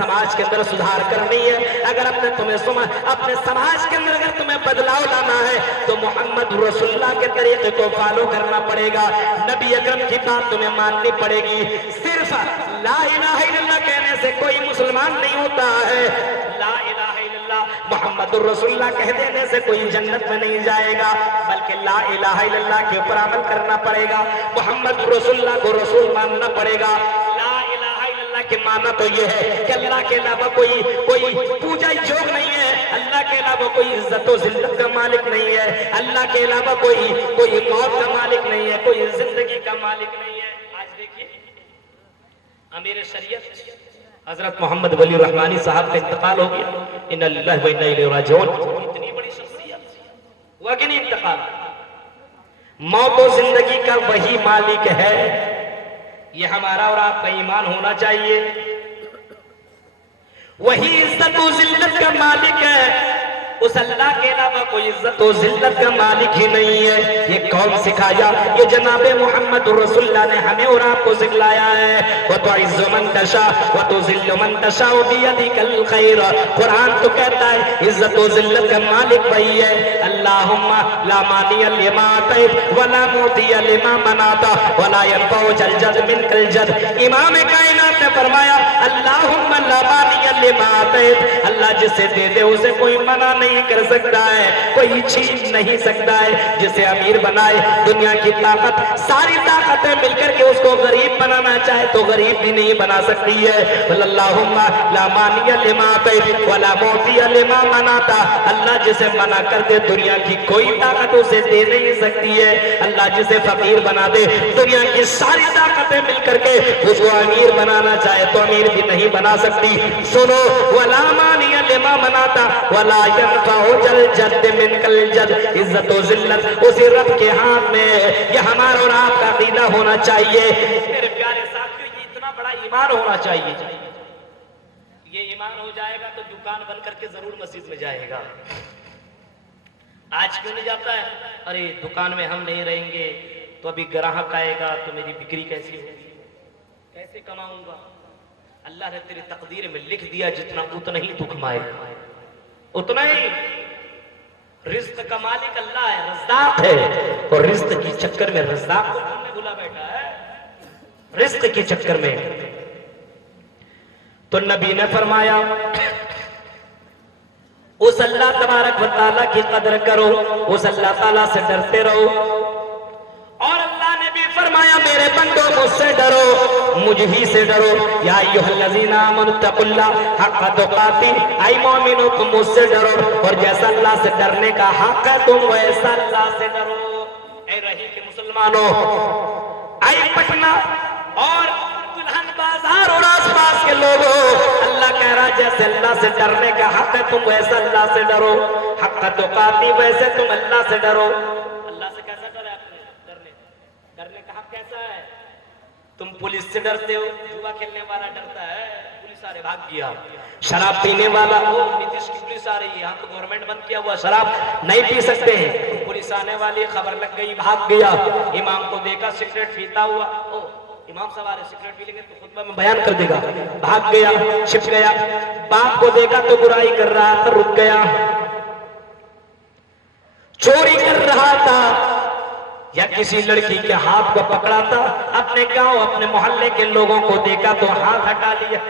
समाज के अंदर सुधार करनी है, अगर अपने समाज के अंदर अगर तुम्हें बदलाव लाना है तो मोहम्मद रसूलुल्लाह के तरीके को फॉलो करना पड़ेगा। नबी अकरम की बात तुम्हें माननी पड़ेगी। सिर्फ ला इलाहा इल्लल्लाह कहने से कोई मुसलमान नहीं होता है। ला इलाहा इल्लल्लाह मोहम्मदुर रसूलुल्लाह कह देने से कोई जन्नत में नहीं जाएगा, बल्कि ला इलाहा इल्लल्लाह के ऊपर अमल करना पड़ेगा। मोहम्मदुर रसूलुल्लाह को रसूल मानना पड़ेगा। ला इलाहा इल्लल्लाह के माना तो ये है कि अल्लाह के अलावा कोई पूजा योग नहीं है, अल्लाह के अलावा कोई इज्जत और जिल्लत का मालिक नहीं है, अल्लाह के अलावा कोई मौत का मालिक नहीं है, कोई जिंदगी का मालिक नहीं है। आज देखिए अमीर शरीयत हजरत मोहम्मद वली रहमानी साहब का इंतकाल हो गया। इन्ना लिल्लाहि व इन्ना इलैहि राजिऊन। इतनी बड़ी शख्सियत हुआ कि नहीं इंतकाल। मौत और जिंदगी का वही मालिक है, ये हमारा और आपका ईमान होना चाहिए। वही इज्जत और जिल्लत का मालिक है, उस अल्लाह के अलावा कोई इज्जत और जिल्लत का मालिक ही नहीं है। ये कौन सिखाया? ये जनाबे मोहम्मद रसूलुल्लाह ने हमें और आपको सिखलाया है। व तुइज़्ज़ु मन तशा व तुज़िल्लु मन तशा बियदिकल खैर। कुरान तो कहता है इज्जत और जिल्लत का मालिक वही है। अल्लाहुम्मा ला मानिय लिमा अतैत व ला मुअतिय लिमा मनाता व ला यनफउ जल जद मिनकल जद। इमाम कायनात ने फरमाया अल्लाहुम्मा ला मानिय लिमा अतैत, अल्लाह जिसे दे दे उसे कोई मना नहीं कर सकता है, कोई छीन नहीं सकता है। जिसे अमीर बनाए दुनिया की ताकत सारी ताकतें मिलकर के उसको गरीब बनाना चाहे तो गरीब भी नहीं बना सकती है। अल्लाहुम्मा ला मानिय लिमा अतैत व ला मुअतिय लिमा मनाता, अल्लाह जिसे मना कर दे दुनिया की कोई ताकत उसे दे नहीं सकती है। अल्लाह जिसे फकीर बना दे दुनिया की सारी ताकतें मिलकर के उसको अमीर बनाना चाहे तो अमीर भी नहीं बना सकती। सुनो, वला मानिय लिमा मनाता वला जल जद मिनकल जद। इज्जत और जिल्लत उसी रब के हाथ में। ये हमारा और आपका अकीदा होना चाहिए। मेरे प्यारे साथियों, ये इतना बड़ा ईमान होना चाहिए। ये ईमान हो जाएगा तो दुकान बंद करके जरूर मस्जिद में जाएगा। आज क्यों नहीं जाता है? अरे दुकान में हम नहीं रहेंगे तो अभी ग्राहक आएगा तो मेरी बिक्री कैसी होगी, कैसे कमाऊंगा? अल्लाह ने तेरी तकदीर में लिख दिया जितना उतना ही तू कमाएगा, उतना ही। रिज्क का मालिक अल्लाह है, रज़्ज़ाक़ है, और रिज्क के चक्कर में रज़्ज़ाक़ को तुमने भुला बैठा है, रिज्क के चक्कर में। तो नबी ने फरमाया उस अल्लाह तबारक व तआला की कदर करो, उस अल्लाह ताला से डरते रहो। और अल्लाह ने भी फरमाया मेरे बंदो मुझसे डरो, मुझ ही से डरो। या अय्युहल्लज़ीना आमनु तक़ुल्लाह हक़्क़ तुक़ातिह, ऐ मोमिनो तुम मुझसे डरो और जैसा अल्लाह से डरने का हक है तुम वैसा अल्लाह से डरो। ऐ रही के मुसलमानों, ऐ पटना और दुल्हन बाजार और आसपास के लोगों, अल्लाह कह रहा जैसे अल्लाह से डरने का हक है तुम वैसा अल्लाह से डरो। हक़्क़ तुक़ातिह, वैसे तुम अल्लाह से डरो। अल्लाह से कैसा डरे आपने? डरने का हक कैसा है? तुम पुलिस से डरते हो, जुआ खेलने वाला डरता है, पुलिस आ रही भाग गया। शराब पीने वाला, वो नीतीश की पुलिस आ रही है, यहाँ तो गवर्नमेंट बंद किया हुआ, शराब नहीं पी सकते हैं, पुलिस आने वाली, खबर लग गई, भाग गया। इमाम को देखा सिगरेट पीता हुआ, ओ इमाम साहब आ रहे, सिगरेट पी लेंगे तो खुतबा में बयान कर देगा, भाग गया, छिप गया। बाप को देखा तो बुराई कर रहा था, रुक गया। चोरी कर रहा था या किसी लड़की के हाथ को पकड़ा था, अपने गांव अपने मोहल्ले के लोगों को देखा तो हाथ हटा लिया।